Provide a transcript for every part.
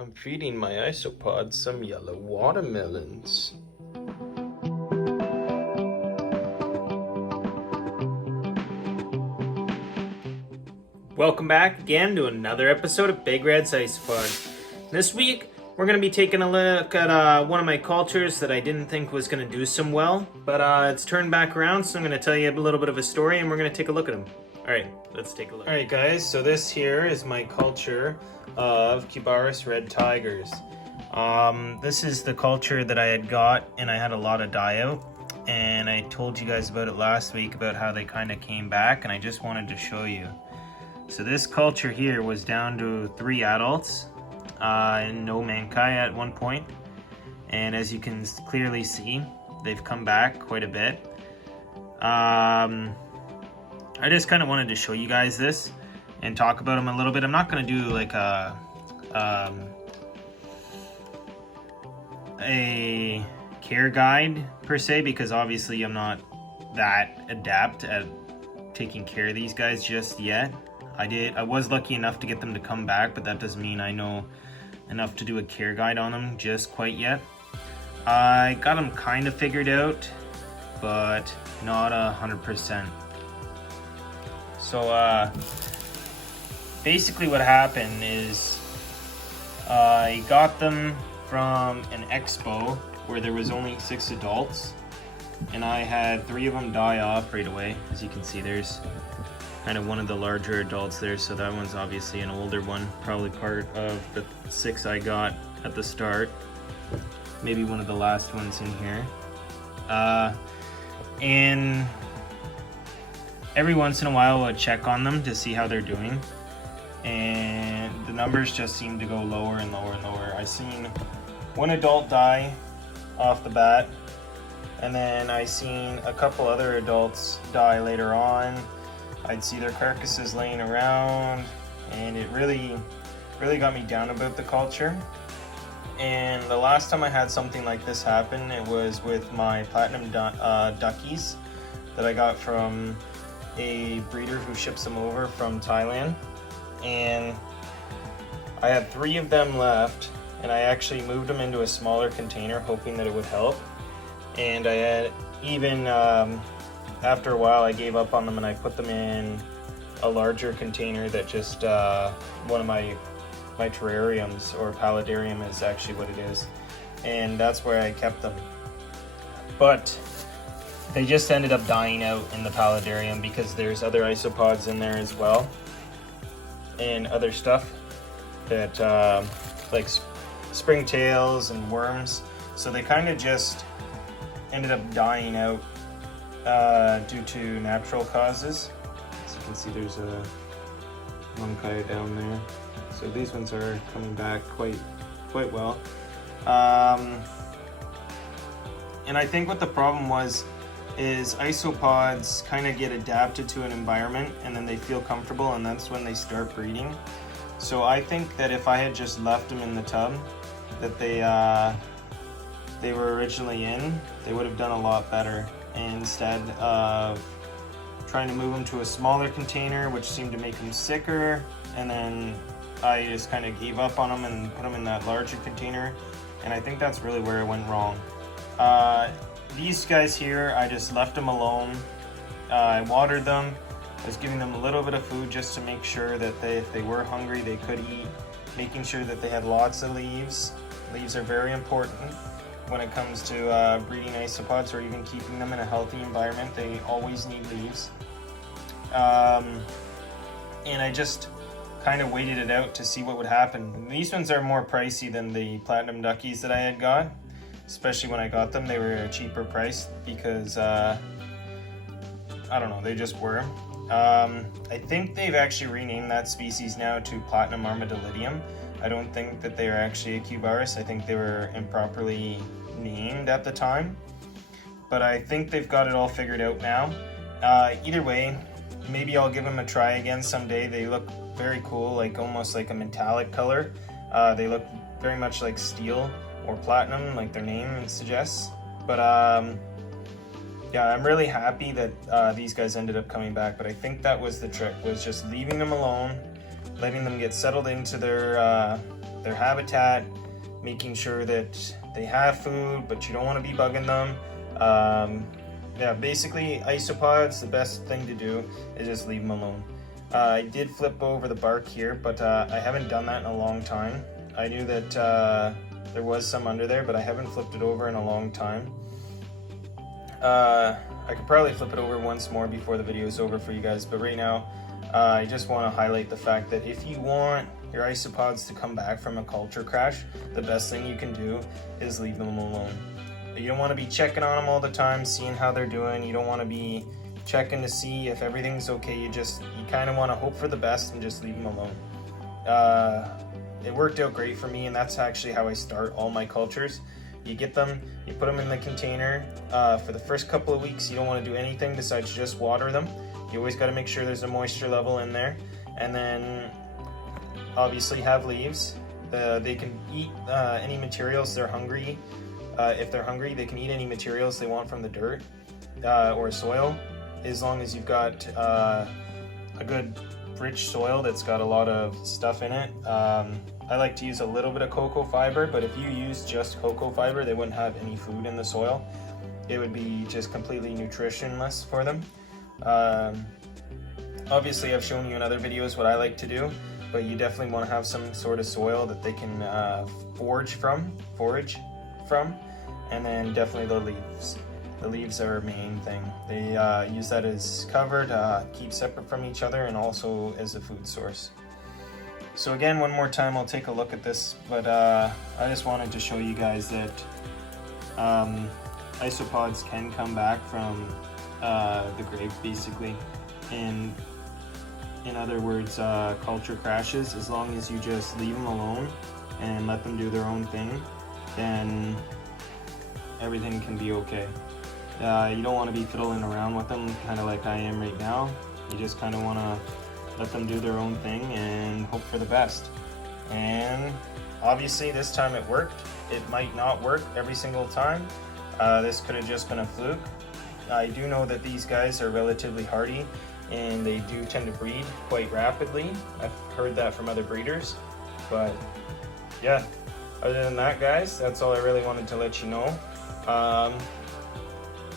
I'm feeding my isopods some yellow watermelons. Welcome back again to another episode of Big Red's Isopod. This week, we're going to be taking a look at one of my cultures that I didn't think was going to do some well, but it's turned back around, so I'm going to tell you a little bit of a story, and we're going to take a look at them. Alright, let's take a look. Alright guys, so this here is my culture of Cubaris red tigers. This is the culture that I had got, and I had a lot of die out, and I told you guys about it last week about how they kind of came back, and I just wanted to show you. So this culture here was down to 3 adults and no mankai at one point, and as you can clearly see, they've come back quite a bit. I just kind of wanted to show you guys this and talk about them a little bit. I'm not going to do like a care guide per se, because obviously I'm not that adept at taking care of these guys just yet. I was lucky enough to get them to come back, but that doesn't mean I know enough to do a care guide on them just quite yet. I got them kind of figured out, but not 100%. So basically what happened is I got them from an expo where there was only 6 adults, and I had 3 of them die off right away. As you can see, there's kind of one of the larger adults there, so that one's obviously an older one, probably part of the 6 I got at the start, maybe one of the last ones in here. And every once in a while I'll check on them to see how they're doing, and the numbers just seem to go lower and lower and lower. I seen one adult die off the bat, and then I seen a couple other adults die later on. I'd see their carcasses laying around, and it really got me down about the culture. And the last time I had something like this happen, it was with my platinum duckies that I got from a breeder who ships them over from Thailand. And I had 3 of them left, and I actually moved them into a smaller container hoping that it would help. And I had even after a while I gave up on them, and I put them in a larger container that just one of my terrariums, or paludarium is actually what it is, and that's where I kept them. But they just ended up dying out in the paludarium because there's other isopods in there as well, and other stuff that like springtails and worms, so they kind of just ended up dying out due to natural causes. As you can see, there's a mankai down there, so these ones are coming back quite well. And I think what the problem was is isopods kind of get adapted to an environment, and then they feel comfortable, and that's when they start breeding. So I think that if I had just left them in the tub that they were originally in, they would have done a lot better. Instead of trying to move them to a smaller container, which seemed to make them sicker, and then I just kind of gave up on them and put them in that larger container, and I think that's really where it went wrong. These guys here, I just left them alone. I watered them. I was giving them a little bit of food just to make sure that if they were hungry, they could eat, making sure that they had lots of leaves. Leaves are very important when it comes to breeding isopods, or even keeping them in a healthy environment. They always need leaves. And I just kind of waited it out to see what would happen. And these ones are more pricey than the platinum duckies that I had got, especially when I got them. They were a cheaper price because I don't know, they just were. I think they've actually renamed that species now to Platinum armadillidium. I don't think that they are actually a Cubaris. I think they were improperly named at the time, but I think they've got it all figured out now. Either way, maybe I'll give them a try again someday. They look very cool, like almost like a metallic color. They look very much like steel or platinum, like their name suggests. But yeah, I'm really happy that these guys ended up coming back, but I think that was the trick, was just leaving them alone, letting them get settled into their their habitat, making sure that they have food, but you don't want to be bugging them. Yeah, basically isopods, the best thing to do is just leave them alone. I did flip over the bark here, but I haven't done that in a long time. I knew that there was some under there, but I haven't flipped it over in a long time. I could probably flip it over once more before the video is over for you guys, but right now I just want to highlight the fact that if you want your isopods to come back from a culture crash, the best thing you can do is leave them alone. You don't want to be checking on them all the time, seeing how they're doing. You don't want to be checking to see if everything's okay. You kind of want to hope for the best and just leave them alone. It worked out great for me, and that's actually how I start all my cultures. You get them, you put them in the container. For the first couple of weeks, you don't want to do anything besides just water them. You always got to make sure there's a moisture level in there, and then obviously have leaves. They can eat any materials they're hungry. If they're hungry, they can eat any materials they want from the dirt or soil, as long as you've got a good rich soil that's got a lot of stuff in it. I like to use a little bit of cocoa fiber, but if you use just cocoa fiber, they wouldn't have any food in the soil. It would be just completely nutritionless for them. Obviously, I've shown you in other videos what I like to do, but you definitely want to have some sort of soil that they can forage from, and then definitely the leaves. The leaves are a main thing. They use that as cover to keep separate from each other, and also as a food source. So again, one more time, I'll take a look at this, but I just wanted to show you guys that isopods can come back from the grave, basically. And in other words, culture crashes, as long as you just leave them alone and let them do their own thing, then everything can be okay. You don't want to be fiddling around with them, kind of like I am right now. You just kind of want to let them do their own thing and hope for the best. And obviously this time it worked. It might not work every single time. This could have just been a fluke. I do know that these guys are relatively hardy, and they do tend to breed quite rapidly. I've heard that from other breeders. But yeah, other than that, guys, that's all I really wanted to let you know.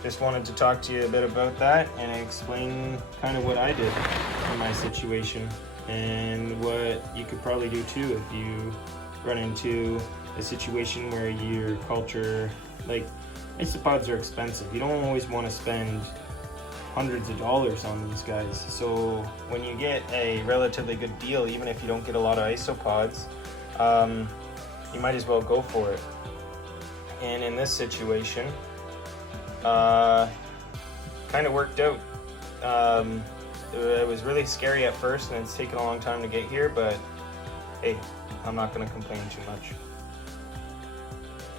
Just wanted to talk to you a bit about that and explain kind of what I did in my situation, and what you could probably do too if you run into a situation where your culture, like, isopods are expensive. You don't always want to spend hundreds of dollars on these guys. So when you get a relatively good deal, even if you don't get a lot of isopods, you might as well go for it. And in this situation, kind of worked out. It was really scary at first, and it's taken a long time to get here, but hey, I'm not going to complain too much.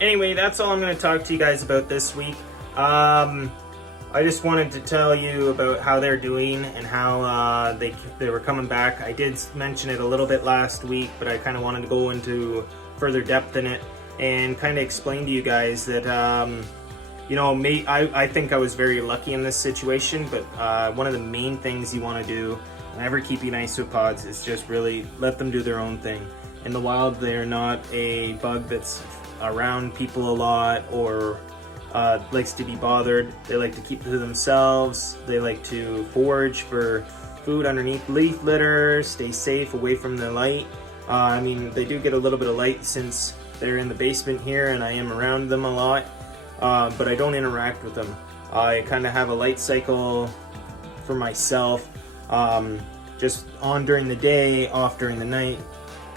Anyway, that's all I'm going to talk to you guys about this week. I just wanted to tell you about how they're doing and how they were coming back. I did mention it a little bit last week, but I kind of wanted to go into further depth in it and kind of explain to you guys that you know, I think I was very lucky in this situation, but one of the main things you want to do whenever keeping isopods is just really let them do their own thing. In the wild, they're not a bug that's around people a lot or likes to be bothered. They like to keep to themselves. They like to forage for food underneath leaf litter, stay safe away from the light. I mean, they do get a little bit of light since they're in the basement here and I am around them a lot. But I don't interact with them. I kind of have a light cycle for myself, just on during the day, off during the night,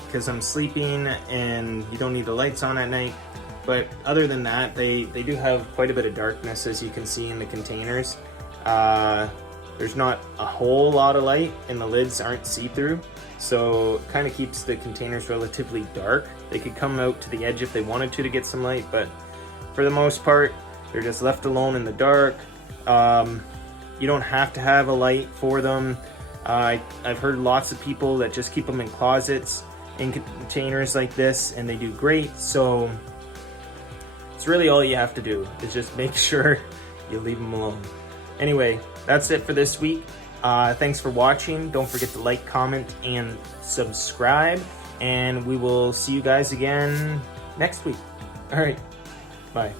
because I'm sleeping and you don't need the lights on at night. But other than that, they do have quite a bit of darkness, as you can see in the containers. There's not a whole lot of light and the lids aren't see-through, so it kind of keeps the containers relatively dark. They could come out to the edge if they wanted to get some light, but for the most part, they're just left alone in the dark. You don't have to have a light for them. I've heard lots of people that just keep them in closets, in containers like this, and they do great. So it's really all you have to do is just make sure you leave them alone. Anyway, that's it for this week. Thanks for watching. Don't forget to like, comment, and subscribe. and we will see you guys again next week. All right, bye.